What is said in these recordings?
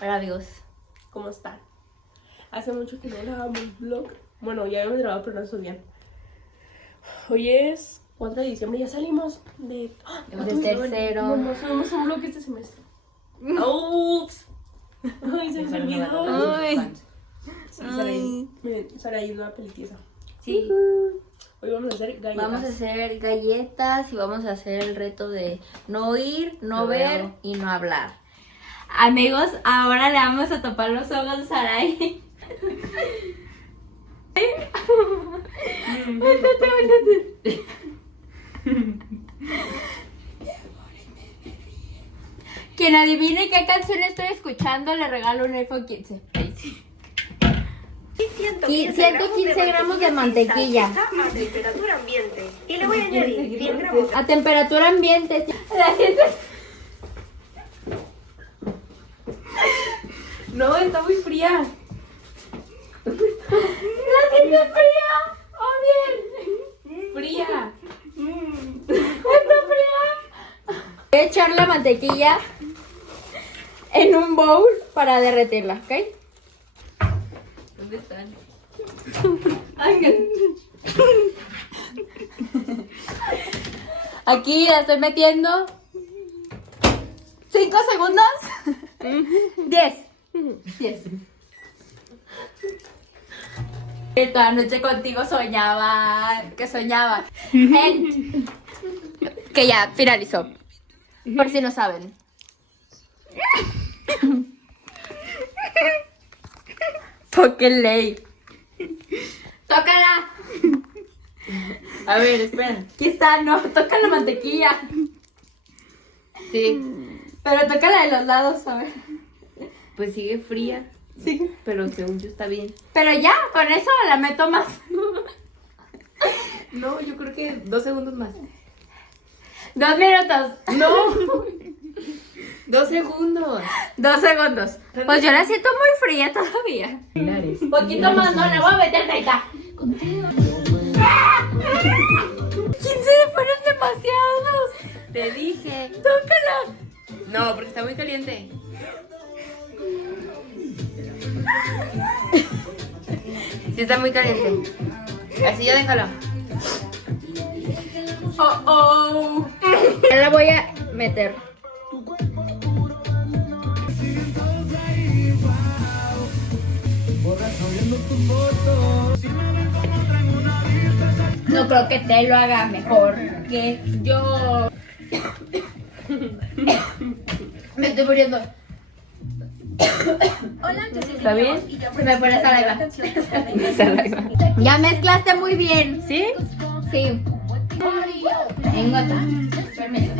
Hola amigos. ¿Cómo están? Hace mucho que no grabamos vlog. Bueno, ya habíamos grabado, pero no subían. Hoy es 4 de diciembre, ya salimos de tercero. No subimos un vlog este semestre. ¡Ups! Ay, se me olvidó. Ay. Sí, Saraí. Miren, Saraí es la pelitiza. Sí. Hoy vamos a hacer galletas. Vamos a hacer galletas y vamos a hacer el reto de no oír, no ver y no hablar. Amigos, ahora le vamos a tapar los ojos a Sarai. Quien adivine qué canción estoy escuchando le regalo un iPhone 15. 115 gramos de mantequilla. A temperatura ambiente. Y le voy a añadir 10 gramos. A temperatura ambiente. ¿La sientes? No, está muy fría. ¿La sientes fría? ¡Oh, bien! Fría. ¿Está fría? Voy a echar la mantequilla en un bowl para derretirla, ¿ok? ¿Dónde están? Aquí la estoy metiendo. 5 segundos. 10. Toda noche contigo soñaba. Que soñaba. Que ya finalizó. Por si no saben. Fucking ley. Tócala. A ver, espera. Aquí está, no, toca la mantequilla. Sí, Pero tócala de los lados, a ver. pues sigue fría, Sí. pero según yo está bien. Pero ya, con eso la meto más. No, yo creo que 2 segundos más. 2 minutos. No, 2 segundos. 2 segundos. Pues yo la siento muy fría todavía. Un poquito más, no, le voy a meter 30. 15 fueron demasiados. Te dije. Tócala. No, porque está muy caliente. Sí está muy caliente. Así ya déjala. Ya la voy a meter. No creo que te lo haga mejor que yo. Me estoy muriendo. ¿Está bien? Se me fue la saliva. Ya mezclaste muy bien. ¿Sí? Sí. Venga, permiso.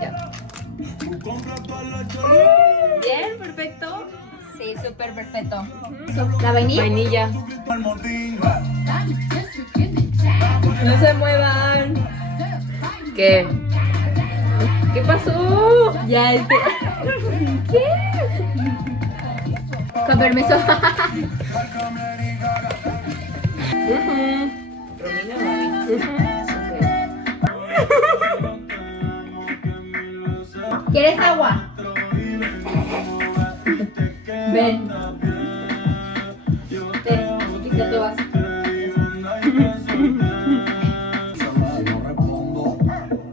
Ya. Bien, perfecto. Sí, súper perfecto. ¿La vainilla? Vainilla. No se muevan. ¿Qué? ¿Qué pasó? Ya, es que... ¿Qué? Con permiso. ¿Quieres agua? Ven. Ven, aquí está tu vaso. Si no respondo,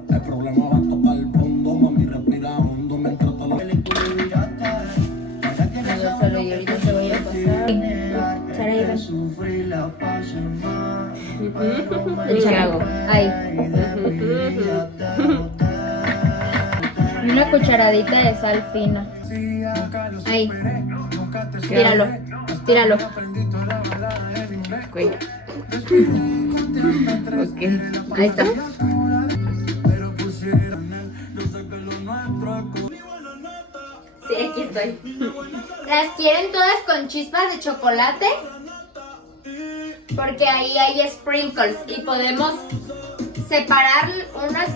el problema va a tocar el fondo. Mami, respira hondo mientras te lo No, solo y ahorita te voy a pasar. Sarai, ven. sufrir la pasión más. ¿Qué hago? Ahí. Una cucharadita de sal fina. Ahí. Tíralo. Tíralo. Ok. Ok. Ahí está. Sí, aquí estoy. ¿Las quieren todas con chispas de chocolate? Porque ahí hay sprinkles y podemos separar unas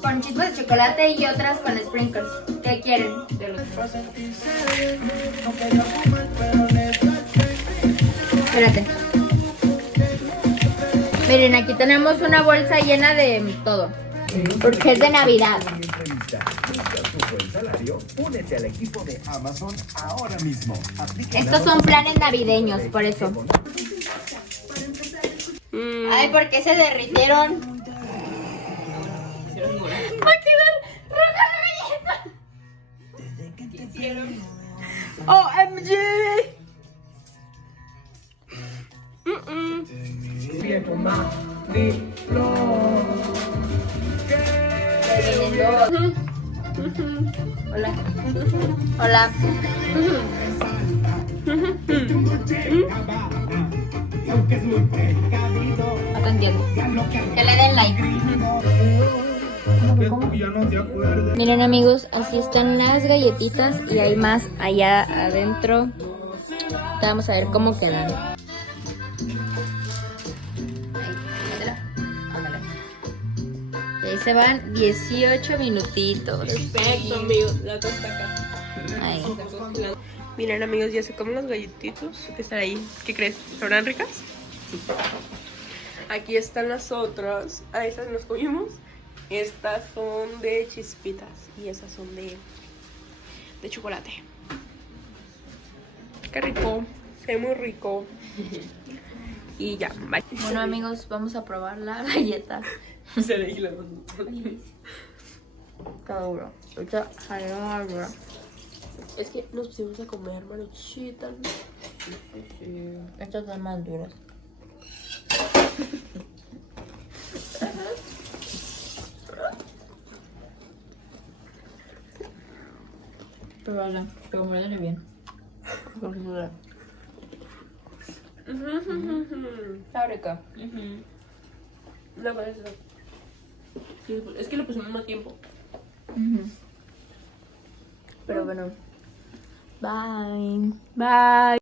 con chispas de chocolate y otras con sprinkles. ¿Qué quieren? Espérate. Miren, aquí tenemos una bolsa llena de todo. Porque es de Navidad. duplica tu buen salario, únete al equipo de Amazon ahora mismo. Aplica en Estos son Amazon. planes navideños, por eso. Ay, ¿por qué se derritieron? Va a quedar roja la galleta. ¿Qué hicieron? OMG. Hola. Hola. No te entiendo. Que le den like. Miren amigos, así están las galletitas y hay más allá adentro. Vamos a ver cómo quedan. Ándale. Y ahí se van 18 minutitos. Perfecto, amigos. La otra está acá. Ahí. Miren, amigos, ya se comen los galletitos que están ahí. ¿Qué crees? ¿Sabrán ricas? Aquí están las otras. A esas nos comimos. Estas son de chispitas y esas son de chocolate. Qué rico. Se ve muy rico. Y ya, bye. Bueno amigos, vamos a probar la galleta. Se le la Está duro. Ahorita salió más duro. Es que nos pusimos a comer maruchitas. Estas son más duras. Pero muérdele bien. Está rica. No, parece. Es que lo pusimos más tiempo. Pero bueno. Bye. Bye.